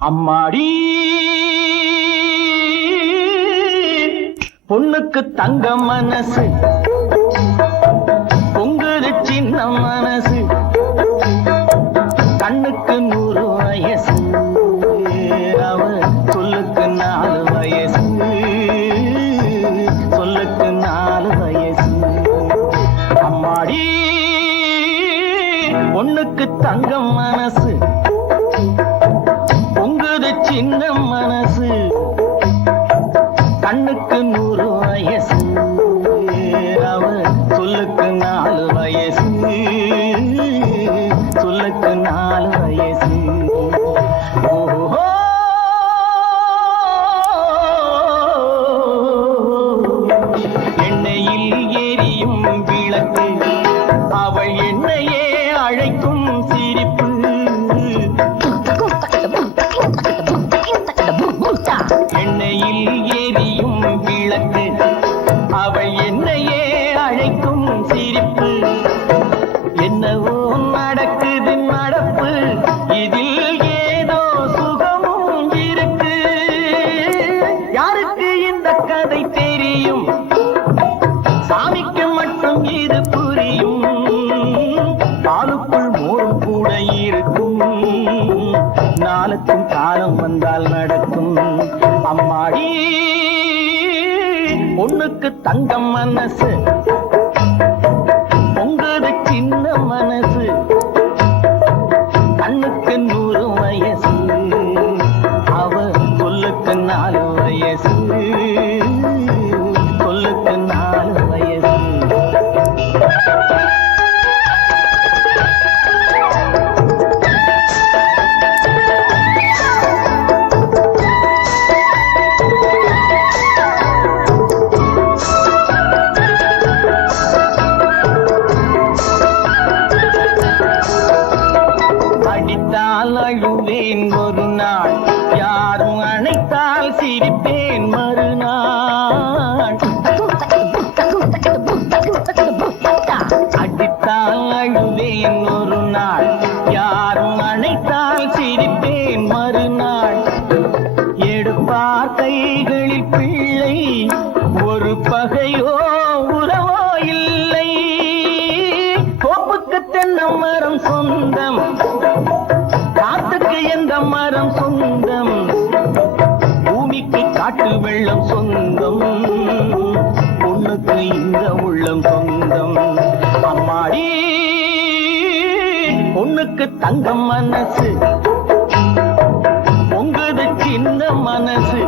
அம்மாடி பொண்ணுக்கு தங்க மனசு பொங்குது சின்ன மனசு கண்ணுக்கு 100 வயசு அவ சொல்லுக்கு 4 வயசு சொல்லுக்கு 4 வயசு அம்மாடி பொண்ணுக்கு தங்க மனசு பொங்குது சின்ன மனசு கண்ணுக்கு 100 வயசு அவ சொல்லுக்கு 4 வயசு சொல்லுக்கு 4 வயசு ஓஹோ எண்ணெயில் எரியும் விளக்கு அவள் என்னையே அழைக்கும் சிரிப்பு எண்ணெயில் எரியும் விளக்கு அவள் என்னையே அழைக்கும் சிரிப்பு என்னவோ நடக்குது நடப்பு இதில் ஏதோ சுகமும் இருக்கு யாருக்கு இந்த கதை தெரியும் சாமிக்கு மட்டும் இது புரியும் காலுக்குள் மோரும் கூட இருக்கும் நாளுக்கும் காலம் வந்தால் நடக்கும் அம்மாடி பொண்ணுக்கு தங்கம் மனசு பொங்குது சின்ன மனசு கண்ணுக்கு 100 வயசு அவ சொல்லுக்கு 4 வயசு சொல்லுக்கு 4 வயசு அடித்தால் அழுவேன் ஒரு நாள் யாரும் அணைத்தால் சிரிப்பேன் மறுநாள் அடித்தால் அழுவேன் ஒரு நாள் யாரும் அணைத்தால் சிரிப்பேன் மறுநாள் எடுப்பார் கைகளில் பிள்ளை ஒரு பகையோ உறவோ இல்லை கோப்புக்கு தென்னை மரம் சொந்தம் காத்துக்கு எந்த மரம் சொந்தம் பூமிக்கு காட்டு வெள்ளம் சொந்தம் பொண்ணுக்கு இந்த உள்ளம் சொந்தம் அம்மாடி பொண்ணுக்கு தங்கம் மனசு பொங்குது சின்ன மனசு